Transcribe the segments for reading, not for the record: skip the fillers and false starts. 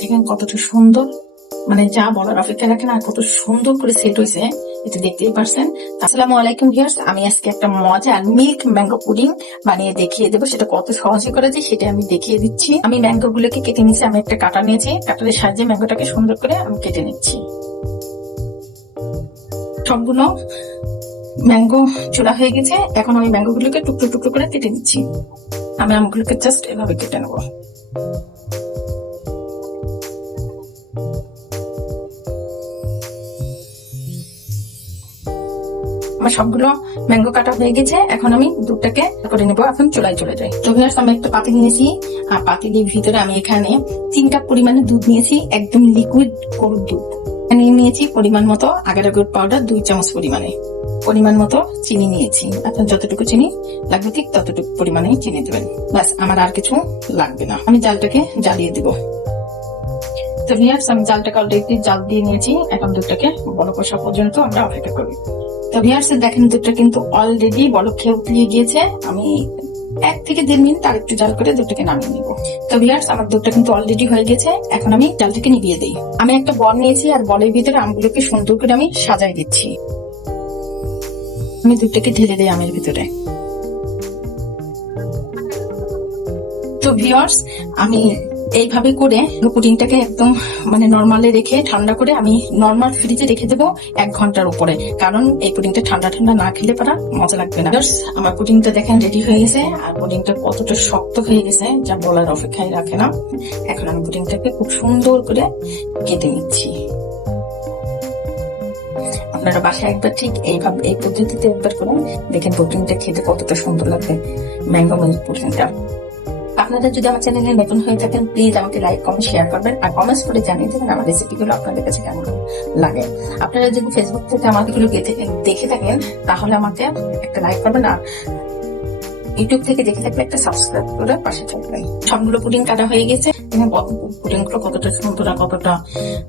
দেখেন কতটা সুন্দর, মানে যা বলার অপেক্ষা রাখে না, কত সুন্দর করে সেট হয়েছে, এটা দেখতেই পারছেন। আসসালামু আলাইকুম ভিউয়ার্স, আমি আজকে একটা মজার মিল্ক ম্যাঙ্গো পুডিং বানিয়ে দেখিয়ে দেবো। সেটা কত সহজে করা যায় সেটা আমি দেখিয়ে দিচ্ছি। আমি ম্যাঙ্গো গুলোকে কেটে নিচ্ছি, আমি একটা কাটা নিয়েছি, কাটারের সাহায্যে ম্যাঙ্গোটাকে সুন্দর করে আমি কেটে নিচ্ছি। সবগুলো ম্যাঙ্গো চূড়া হয়ে গেছে, এখন আমি ম্যাঙ্গো গুলোকে টুকরো টুকরো করে কেটে নিচ্ছি। আমি আমগুলোকে জাস্ট এভাবে কেটে নেবো। আমার সবগুলো ম্যাঙ্গো কাটা হয়ে গেছে, এখন আমি দুধটাকে করে নেবো। এখন চুলায় চলে যাই। তো ভিউয়ার্স, আমি একটা পাতিল নিয়েছি, আর পাতিলের ভিতরে আমি এখানে 3 কাপ পরিমাণে দুধ নিয়েছি, একদম লিকুইড গরুর দুধ। এখানে নিয়েছি পরিমাণ মতো আগার গুড় পাউডার 2 চামচ পরিমাণে, পরিমাণ মতো চিনি নিয়েছি। আপনার যতটুকু চিনি লাগবে ঠিক ততটুকু পরিমাণে চিনি দেবেন, ব্যাস, আমার আর কিছু লাগবে না। আমি জালটাকে জ্বালিয়ে দিব। তো ভিউয়ার্স, আমি জালটাকে অলরেডি জাল দিয়ে নিয়েছি, এখন দুধটাকে বলক আসা পর্যন্ত আমরা অপেক্ষা করি। তো ভিউয়ার্স, দেখেন দুধটা কিন্তু অলরেডি বলক খেয়ে উতলিয়ে গিয়েছে। আমি 1 থেকে 1.5 মিনিট আর একটু জাল করে দুধটাকে নামিয়ে নিব। তো ভিউয়ার্স, আমার দুধটা কিন্তু অলরেডি হয়ে গেছে, এখন আমি জালটাকে নিভিয়ে দিই। আমি একটা বল নিয়েছি, আর বলের ভিতরে আমগুলোকে সুন্দর করে আমি সাজাই দিচ্ছি। আমি দুধটাকে ঢেলে দিই আমের ভিতরে। তো ভিউয়ার্স, আমি এইভাবে করে পুডিংটাকে একদম মানে নরমালে রেখে ঠান্ডা করে আমি নরমাল ফ্রিজে রেখে দেবো 1 ঘন্টার উপরে, কারণ এই পুডিংটা ঠান্ডা ঠান্ডা না খেলে পারা মজা লাগবে না। আমার পুডিংটা দেখেন রেডি হয়ে গেছে, আর পুডিংটা কতটা শক্ত হয়ে গেছে যা বলার অপেক্ষায় রাখে না। এখন আমি পুডিংটাকে খুব সুন্দর করে কেটে নিচ্ছি। আপনারা বাসায় একবার ঠিক এইভাবে এই পদ্ধতিতে একবার করে দেখেন পুডিংটা খেতে কতটা সুন্দর লাগবে, ম্যাঙ্গো মিল্ক পুডিংটা। আপনারা যদি আমার চ্যানেলে নতুন হয়ে থাকেন, প্লিজ আমাকে লাইক কমেন্ট শেয়ার করবেন, আর কমেন্টস করে জানিয়ে দেবেন আমার রেসিপিগুলো আপনাদের কাছে কেমন লাগে। আপনারা যদি ফেসবুক থেকে আমাকে দেখে থাকেন তাহলে আমাকে একটা লাইক করবেন, আর ইউটিউব থেকে দেখে থাকলে একটা সাবস্ক্রাইব করে পাশে থাকবেন। সবগুলো পুডিং কাটা হয়ে গেছে, পুডিং গুলো কতটা সুন্দর আর কতটা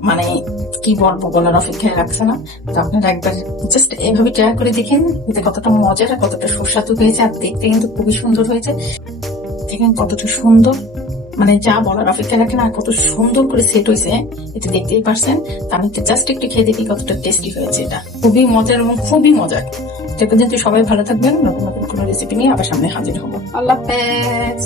মানে কি বলবো বলার অপেক্ষায় রাখছে না। তো আপনারা একবার জাস্ট এইভাবে ট্রাই করে দেখেন, এতে কতটা মজার আর কতটা সুস্বাদু হয়েছে, আর দেখতে কিন্তু খুবই সুন্দর হয়েছে। দেখেন কতটা সুন্দর, মানে যা বলার অপেক্ষা রাখে না, কত সুন্দর করে সেট হয়েছে, এটা দেখতেই পারছেন। আমি জাস্ট একটু খেয়ে দেখি কতটা টেস্টি হয়েছে। এটা খুবই মজার এবং খুবই মজার। সবাই ভালো থাকবেন, নতুন নতুন কোনো রেসিপি নিয়ে আবার সামনে হাজির হবো। আল্লাহ হাফেজ।